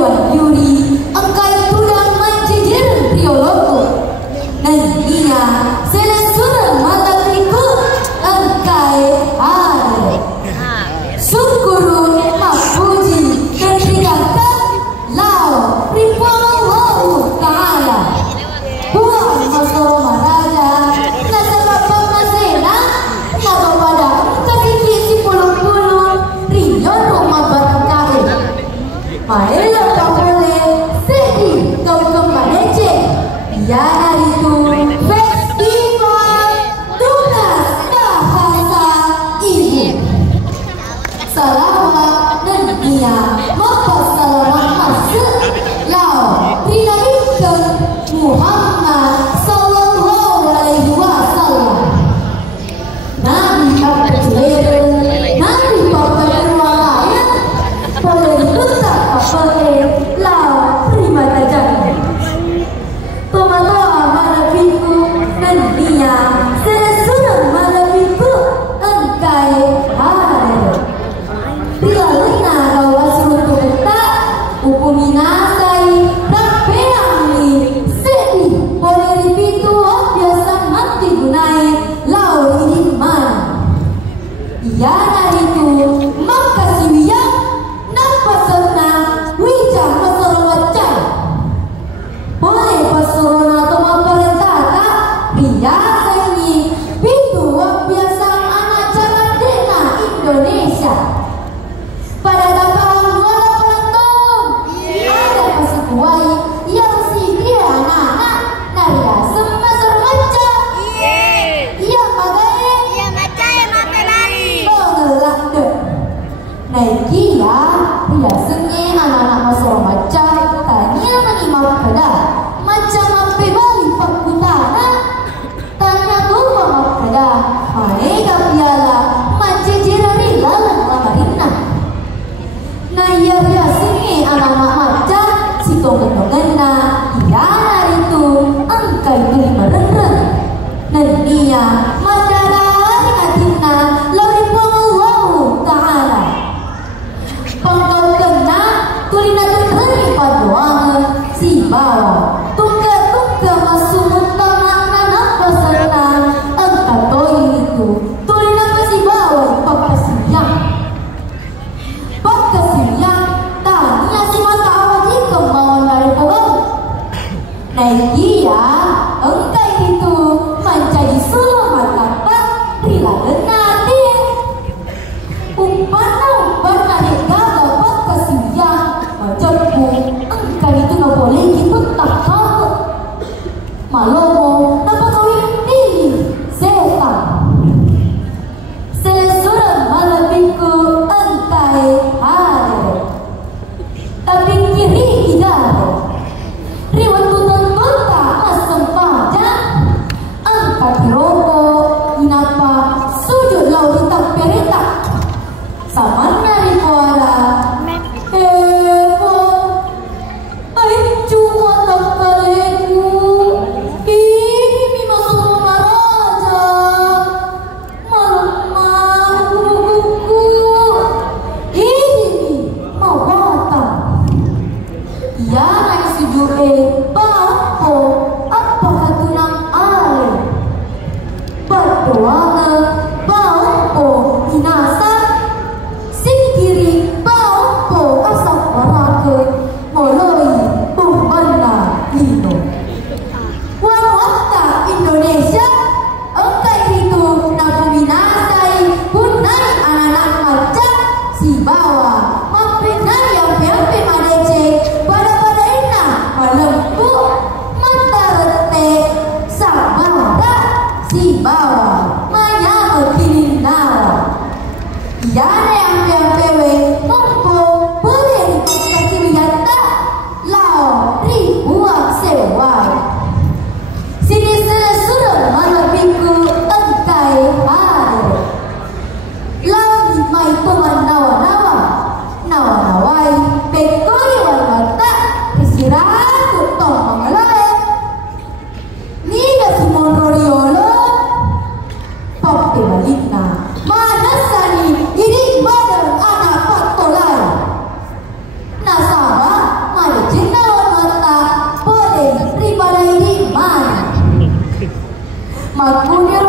Dewan Yuri angkai tudang menjejir triologo nantinya selesuran mata berikut angkai ada syukurun mapuji dan tinggalkan lau ribuan ta'ala buang masoro maraja nasa bapak masena nasa pada kasih si puluh-puluh riyon rumah barang kain Maela kau boleh sedih kau kembali cek Yana itu festival tunas bahasa ibu salawat dan dia maka salawat masuk lau rinalikan Muhammad sallallahu alaihi wasallam Nabi apa celera Nabi apa keruangan pada dibentak apa lau prima tajam pemata malabiku dan dia sesudah malabiku engkai ada bila lena kau asrul kebetak hukuminasai rapeangli sedih boleh dipitu biasa mati gunai lau iman Yana itu maka siwiya nampak senang wijah masalah wajah boleh pasurona atau memperintahkan biasa ini itu biasa anak jalan dena Indonesia pada datang 28 tahun ada pasuk kuai yang si dia anak-anak naria semua sermaca iya magae iya maca ya mapelai pengelak deh naiki ya biasanya anak-anak masuk maca tanya menimam pada macam apa bali pakutana tanya tuh pada mereka piala macam jerari lalang lamarina nah iya biasanya anak-anak maca si tongen-tongena iya hari itu angkai beli mereren dan dia madara atina lalu Allah ta'ala pangkau kena tulina terhari paduangan si bawa tungga-tungga masuk mentanak nanak pasangan angka toi itu tulina ke si bawa pakasiyang tanya si mata awal kemauan dari pohon naik dia engkai itu menjadi suluh mata tak rila denati umpan dari gagal pakasiyang macamku engkai itu nggak boleh dibentak kau malomo napa kawin pilih setan selesuran malabiku engkai ada tapi kiri tidak riwat tutan bentak Magkunya